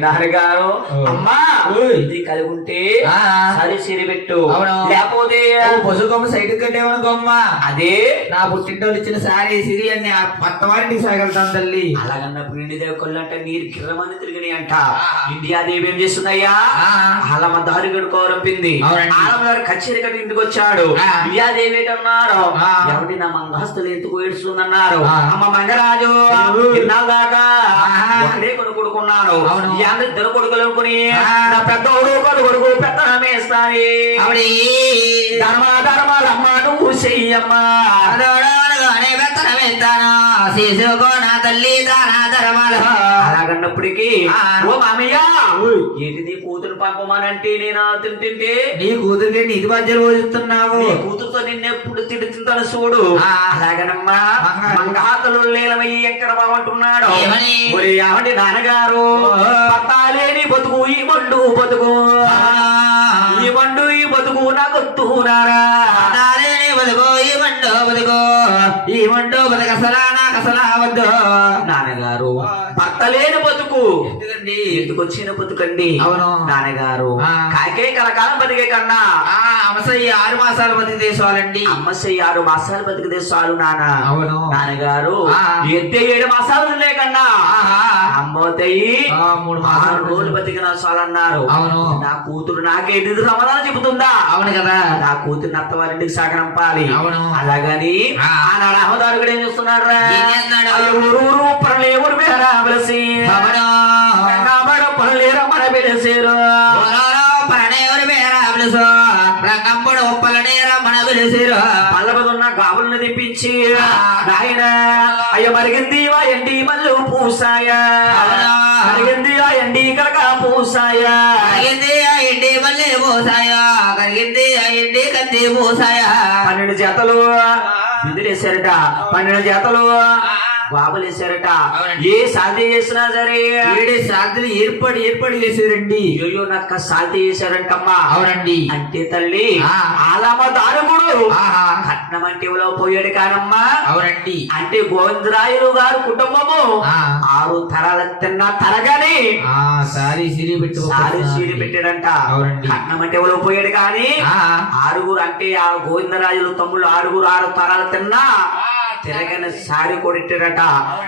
నాన్నగారు. అమ్మా. ఇది కలిగి ఉంటే. సరి సిరి పెట్టు. లేకపోతే పశు కొమ్మ సైడ్ కట్టేమనుకోమ్మ అదే నా పుట్టింటోళ్ళు ఇచ్చిన సారీ సిరి అన్ని ఆ పత్తవారింటికి సాగలుగుతాను తల్లి అలాగన్నప్పుడు ఇండిదేవి కొల్లంట నీరు కిర్రమని తిరిగినాయి అంట ఆ. ఇండియాదేవి ఏం చేస్తుందయ్యా. అలమ దారి కోరంపింది అవునండి. ఆలమ గారు కచేరి కట్టి ఇంటికి వచ్చాడు ఆ. ఇండియాదేవి ఏంటన్నారు. ఎవరి నా మంగహస్తులు ఎందుకు ఏడుస్తుందన్నారు. అమ్మ మంగరాజు దాకా కొడుకు కొడుకున్నాను. అందరు ఇద్దరు కొడుకులు అనుకుని. నా పెద్దోడు కొడుకు కొడుకు పెత్తనమేస్తాయి ఆవిడ ధర్మ ధర్మాలమ్మ నువ్వు చెయ్యమ్మా. నా తల్లి దానా ధర్మాలు అలాగన్నప్పటికీ ఆ. ఓ మామయ్య నీ కూతురు పంపమానంటే నేను తింటుంటే నీ కూతురికి నీతి మధ్యలో పోషిస్తున్నావు నీ కూతురుతో నిన్నెప్పుడు తిడుతుంటాను చూడు. అలాగనమ్మా మంగ- మంగాతలు లేలమయ్యి ఎక్కడ బాగుంటున్నాడు. ఏమండి నాన్నగారు. పట్టాలేని బతుకు ఈ మండు బతుకు. ఈ మండు ఈ బతుకు నాకు వస్తున్నారా బతుకో ఈ మండో బతుకో. ఈ మండో బతుకసలా నా కసలా వద్దు నాన్నగారు భర్త లేని బతుకు. ఎందుకండి? ఎందుకు వచ్చిన బతుకండి? అవును. నాన్నగారు. కాకే కలకాలం బతికే కన్నా. ఆ అమసయ్య ఆరు మాసాలు బతికి తీసుకోవాలండి అమ్మసయ్య ఆరు మాసాలు బతికితే చాలు నాన్న. అవును. నాన్నగారు. ఎత్తే ఏడు మాసాలు ఉండే కన్నా. ఆ, మూడు మాసాలు ఆరు రోజులు బతికిన చాలన్నారు. అవును. నా కూతురు నాకే ఎదురు సమాధానం చెబుతుందా? అవును కదా. నా కూతురు అత్తవారింటికి సాగనంపాలి అవును. అలాగని ఆ. ఆనాడు అహోదారు కూడా ఏం చేస్తున్నారా ఏం ఊరు పనులు ఎవరు మేరా పిలిచి అవును. రంగాబడ పనులేరా మన పిలిచేరు ఓరోరో పరణేవరి మేరా పిలుసు రంగంబడు ఒప్పలనే రమ్మన పిలిసిరు పల్లబదున్న గాబులను తెప్పించి ఆ. నాయన అయ్య మరిగింది ఆ ఎండి మల్లు పూసాయా. మరిగింది ఆ ఎండి కలక పూసాయా. కరిగింది ఆ ఇంటి మళ్ళీ పూసాయా. కరిగింది ఆ ఇంటి కంది పూసాయా. పన్నెండు జతలు విధులేశారట పన్నెండు జతలు. బాబులేశారట. ఏ సాధ్య చేసినా సరే. ఏడే సాధులు ఏర్పడి ఏర్పడి చేశారండి. అయ్యో నక్క సాధ్య చేశారంటమ్మా. అవునండి. అంటే తల్లి. దారుగుడు ఆహా. కట్నం అంటే ఎవరో పోయాడు కానమ్మా అవునండి. అంటే గోవిందరాయులు గారు కుటుంబము. ఆరు తరాల తిన్న తరగాని. ఆ సారీ సిరి పెట్టి సారి సీరి పెట్టాడంట. కట్నం అంటే ఎవరో పోయాడు కానీ. ఆరుగురు అంటే ఆ గోవిందరాజులు తమ్ముళ్ళు ఆరుగురు ఆరు తరాలు తిన్నా. తిరగని సారి కొట్టాడట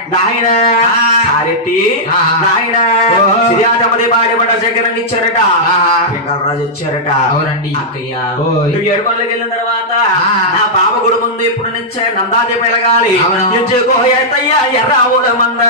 నాయన. సారెట్టి. నాయన. శ్రీయాదమది బాడబడ్డ జగన్ ఇచ్చారట. రాజు ఇచ్చారట అవునండి అక్కయ్య. నువ్వు ఏడుకొండలకి వెళ్ళిన తర్వాత. నా బావ గుడి ముందు ఇప్పుడు నుంచే నందాది పెరగాలి ఎర్ర ఊడ మంద